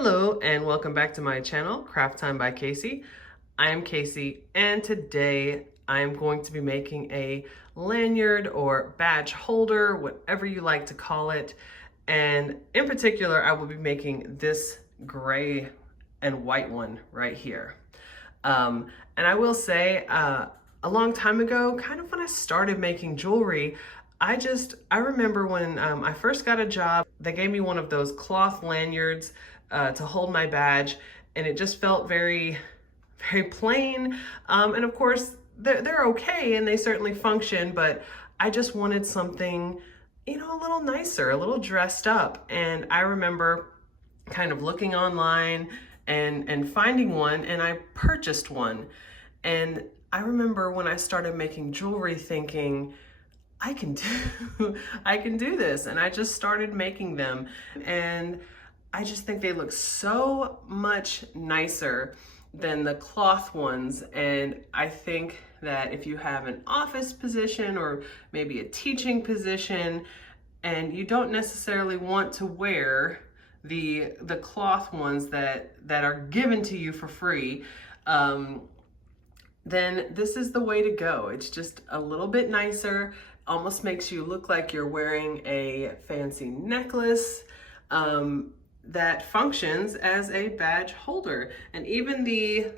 Hello and welcome back to my channel, Craft Time by Casey. I am Casey and today I'm going to be making a lanyard or badge holder, whatever you like to call it. And in particular, I will be making this gray and white one right here. And I will say, a long time ago, kind of when I started making jewelry, I remember when I first got a job, they gave me one of those cloth lanyards to hold my badge, and it just felt very, very plain. And of course, they're okay and they certainly function, but I just wanted something, a little nicer, a little dressed up. And I remember kind of looking online and finding one, and I purchased one. And I remember when I started making jewelry thinking, I can do this. And I just started making them. And I just think they look so much nicer than the cloth ones. And I think that if you have an office position or maybe a teaching position and you don't necessarily want to wear the cloth ones that are given to you for free, then this is the way to go. It's just a little bit nicer, almost makes you look like you're wearing a fancy necklace that functions as a badge holder. And even the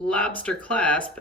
lobster clasp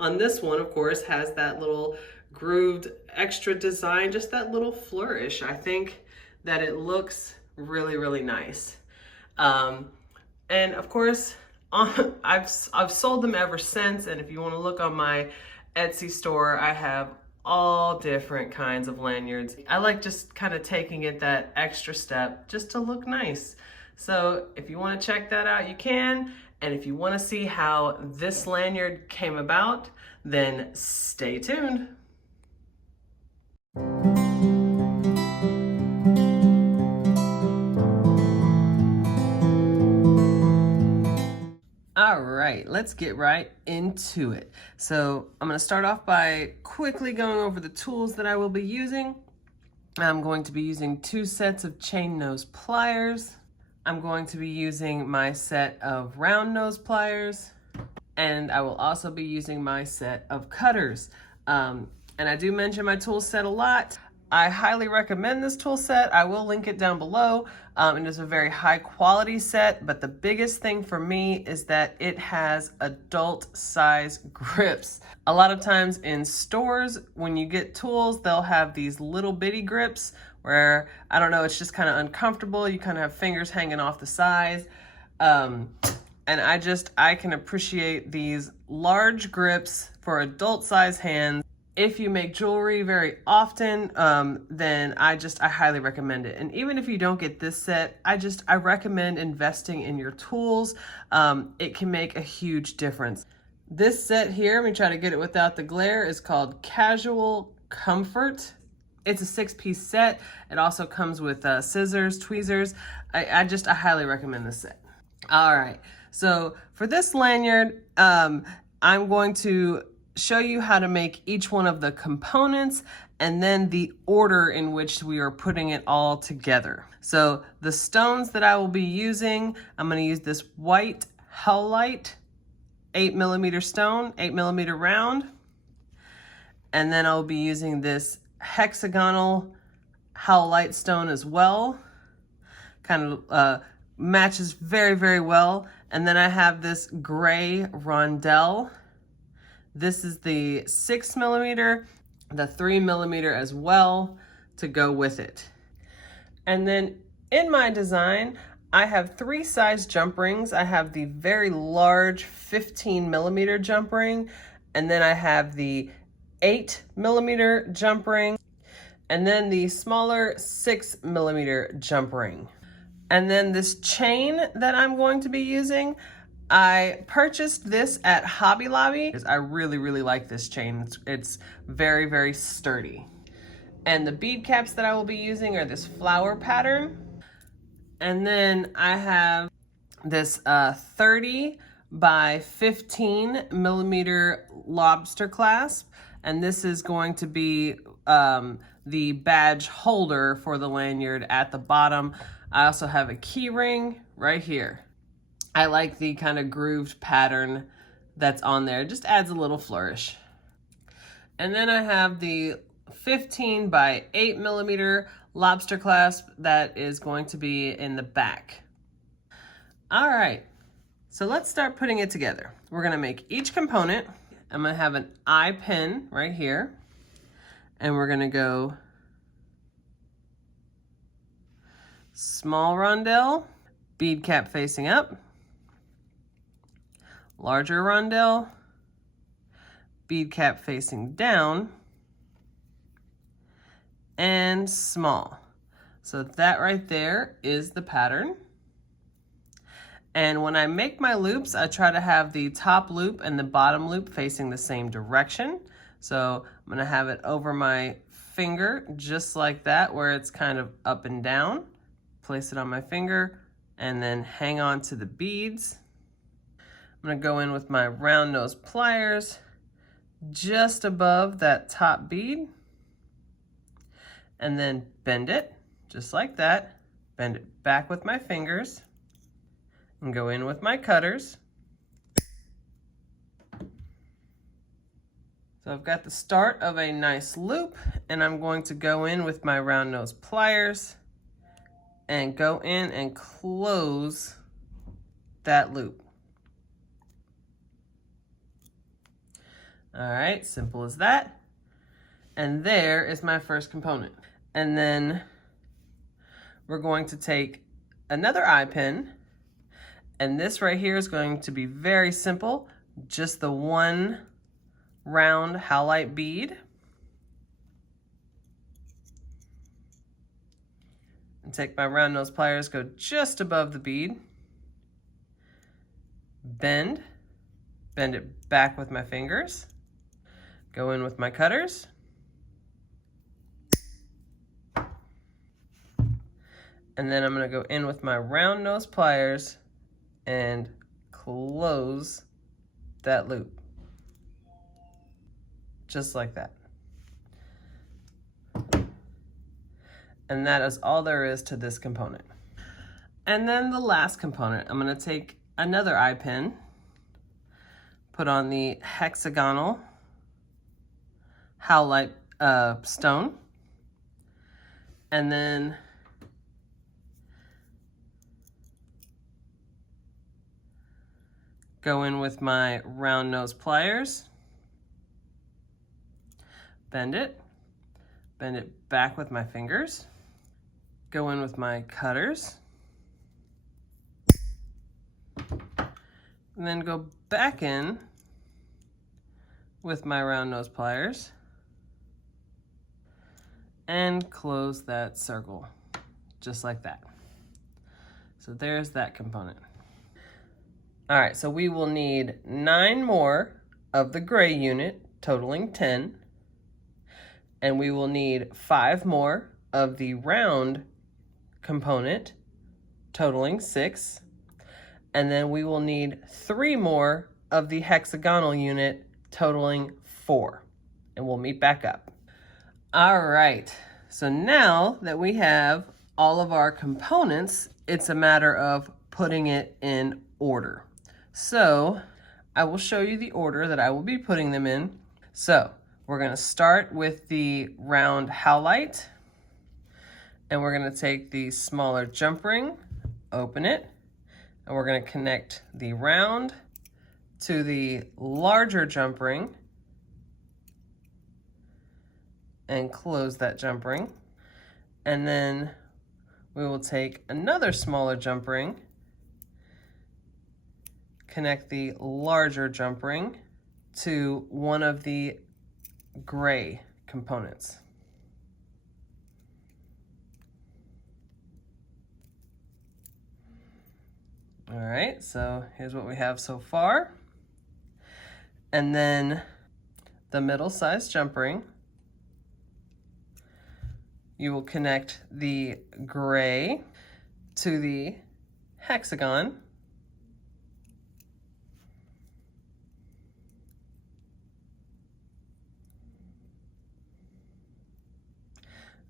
on this one, of course, has that little grooved extra design, just that little flourish. I think that it looks really, really nice. And of course, I've sold them ever since, and if you want to look on my Etsy store, I have all different kinds of lanyards. I like just kind of taking it that extra step just to look nice. So if you want to check that out, you can. And if you want to see how this lanyard came about, then stay tuned. All right, let's get right into it. So I'm going to start off by quickly going over the tools that I will be using. I'm going to be using 2 sets of chain nose pliers. I'm going to be using my set of round nose pliers, and I will also be using my set of cutters. And I do mention my tool set a lot. I highly recommend this tool set. I will link it down below. It is a very high quality set, but the biggest thing for me is that it has adult size grips. A lot of times in stores, when you get tools, they'll have these little bitty grips where, I don't know, it's just kind of uncomfortable. You kind of have fingers hanging off the sides. And I can appreciate these large grips for adult size hands. If you make jewelry very often, then I highly recommend it. And even if you don't get this set, I recommend investing in your tools. It can make a huge difference. This set here, let me try to get it without the glare, is called Casual Comfort. It's a 6-piece set. It also comes with scissors, tweezers. I highly recommend this set. All right, so for this lanyard, I'm going to show you how to make each one of the components and then the order in which we are putting it all together. So the stones that I will be using, I'm going to use this white howlite 8mm stone, 8mm round. And then I'll be using this hexagonal howlite stone as well. Kind of matches very, very well. And then I have this gray rondelle. This is the 6mm, the 3mm as well to go with it. And then in my design, I have 3 size jump rings. I have the very large 15mm jump ring, and then I have the 8mm jump ring, and then the smaller 6mm jump ring. And then this chain that I'm going to be using, I purchased this at Hobby Lobby because I really, really like this chain. It's very, very sturdy. And the bead caps that I will be using are this flower pattern. And then I have this 30 by 15mm lobster clasp. And this is going to be the badge holder for the lanyard at the bottom. I also have a key ring right here. I like the kind of grooved pattern that's on there. It just adds a little flourish. And then I have the 15 by 8 millimeter lobster clasp that is going to be in the back. All right, so let's start putting it together. We're gonna make each component. I'm gonna have an eye pin right here, and we're gonna go small rondelle, bead cap facing up, larger rondelle, bead cap facing down, and small. So that right there is the pattern. And when I make my loops, I try to have the top loop and the bottom loop facing the same direction. So I'm gonna have it over my finger, just like that, where it's kind of up and down. Place it on my finger and then hang on to the beads. I'm gonna go in with my round nose pliers just above that top bead and then bend it, just like that. Bend it back with my fingers and go in with my cutters. So I've got the start of a nice loop, and I'm going to go in with my round nose pliers and go in and close that loop. All right, simple as that. And there is my first component. And then we're going to take another eye pin, and this right here is going to be very simple, just the one round howlite bead. And take my round nose pliers, go just above the bead, bend it back with my fingers, go in with my cutters, and then I'm gonna go in with my round nose pliers and close that loop. Just like that. And that is all there is to this component. And then the last component, I'm gonna take another eye pin, put on the hexagonal howlite stone, and then go in with my round nose pliers, bend it back with my fingers, go in with my cutters, and then go back in with my round nose pliers and close that circle, just like that. So there's that component. All right, so we will need 9 more of the gray unit, totaling 10. And we will need 5 more of the round component, totaling 6. And then we will need 3 more of the hexagonal unit, totaling 4. And we'll meet back up. All right, so now that we have all of our components, it's a matter of putting it in order. So I will show you the order that I will be putting them in. So we're gonna start with the round howlite, and we're gonna take the smaller jump ring, open it, and we're gonna connect the round to the larger jump ring and close that jump ring. And then we will take another smaller jump ring, connect the larger jump ring to one of the gray components. All right, so here's what we have so far. And then the middle-sized jump ring, you will connect the gray to the hexagon,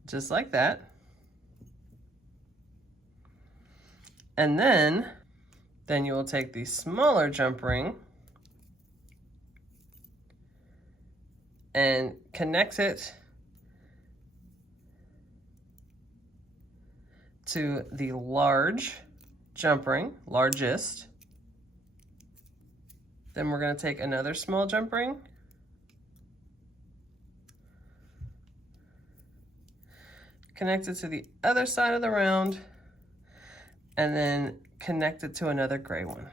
just like that. And then you will take the smaller jump ring and connect it to the large jump ring, largest. Then we're going to take another small jump ring, connect it to the other side of the round, and then connect it to another gray one.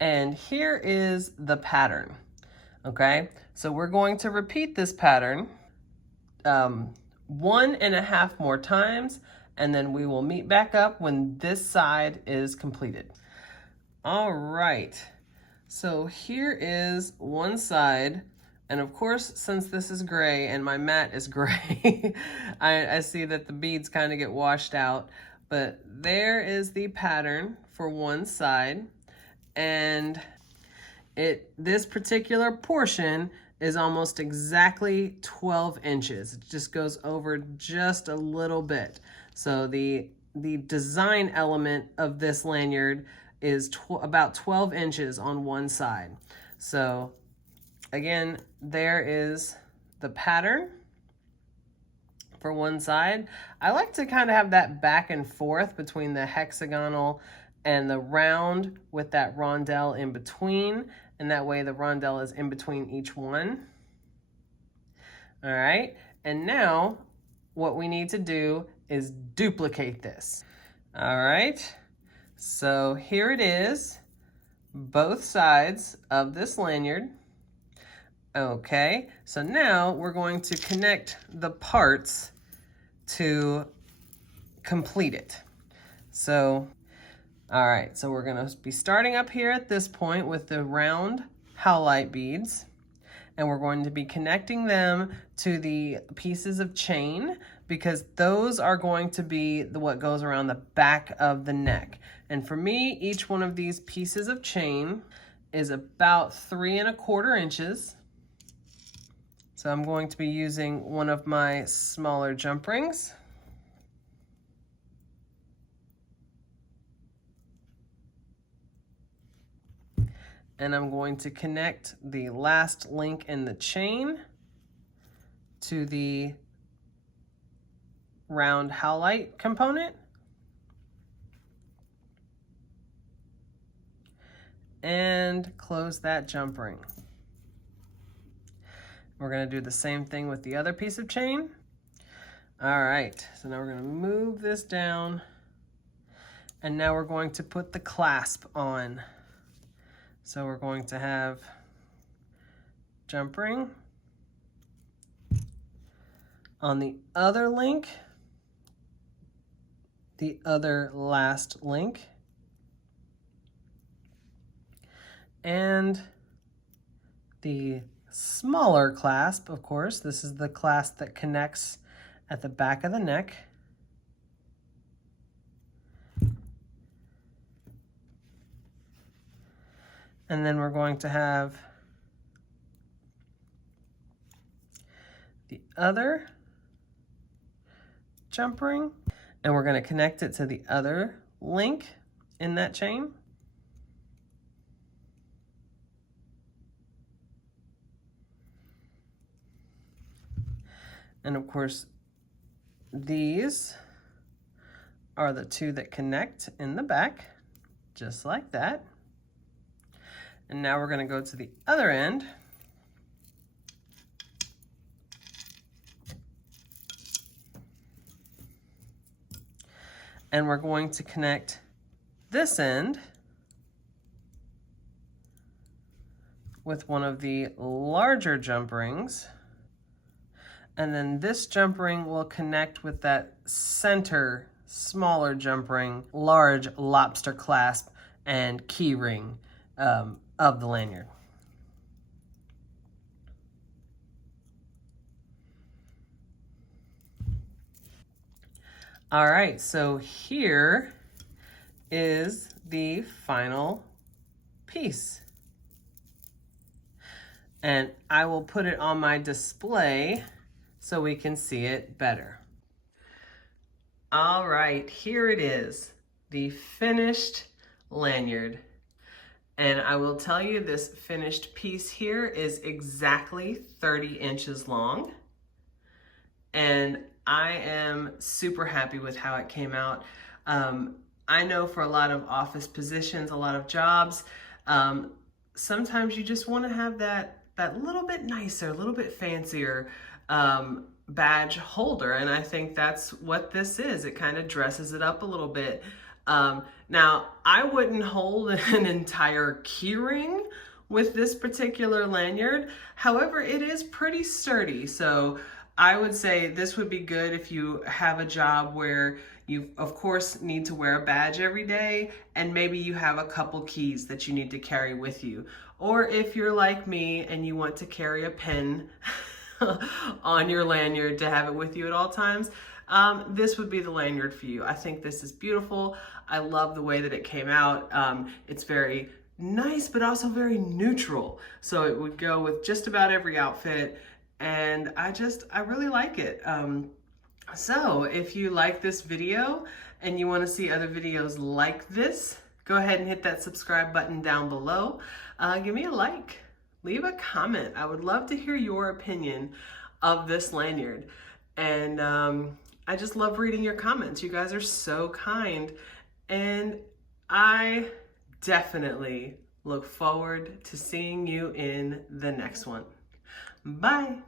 And here is the pattern, okay? So we're going to repeat this pattern 1.5 more times, and then we will meet back up when this side is completed. All right, so here is one side, and of course, since this is gray and my mat is gray, I see that the beads kind of get washed out, but there is the pattern for one side. And this particular portion is almost exactly 12 inches. It just goes over just a little bit. So the design element of this lanyard is about 12 inches on one side. So again, there is the pattern for one side. I like to kind of have that back and forth between the hexagonal and the round with that rondelle in between, and that way the rondelle is in between each one. All right, and now what we need to do is duplicate this. All right, so here it is, both sides of this lanyard. Okay, so now we're going to connect the parts to complete it. So all right, so we're gonna be starting up here at this point with the round howlite beads, and we're going to be connecting them to the pieces of chain, because those are going to be what goes around the back of the neck. And for me, each one of these pieces of chain is about 3¼ inches. So I'm going to be using one of my smaller jump rings. And I'm going to connect the last link in the chain to the round howlite component. And close that jump ring. We're going to do the same thing with the other piece of chain. All right, so now we're going to move this down, and now we're going to put the clasp on. So we're going to have jump ring on the other link, the other last link, and the smaller clasp, of course. This is the clasp that connects at the back of the neck. And then we're going to have the other jump ring, and we're going to connect it to the other link in that chain. And of course, these are the two that connect in the back, just like that. And now we're going to go to the other end. And we're going to connect this end with one of the larger jump rings. And then this jump ring will connect with that center smaller jump ring, large lobster clasp and key ring of the lanyard. All right, so here is the final piece. And I will put it on my display so we can see it better. All right, here it is, the finished lanyard. And I will tell you, this finished piece here is exactly 30 inches long. And I am super happy with how it came out. I know for a lot of office positions, a lot of jobs, sometimes you just want to have that little bit nicer, a little bit fancier badge holder, and I think that's what this is. It kind of dresses it up a little bit. Now, I wouldn't hold an entire keyring with this particular lanyard. However, it is pretty sturdy, so I would say this would be good if you have a job where you, of course, need to wear a badge every day, and maybe you have a couple keys that you need to carry with you. Or if you're like me and you want to carry a pen on your lanyard to have it with you at all times, this would be the lanyard for you. I think this is beautiful. I love the way that it came out. It's very nice, but also very neutral. So it would go with just about every outfit, and I really like it. So if you like this video and you want to see other videos like this, go ahead and hit that subscribe button down below. Give me a like. Leave a comment. I would love to hear your opinion of this lanyard. And I just love reading your comments. You guys are so kind. And I definitely look forward to seeing you in the next one. Bye.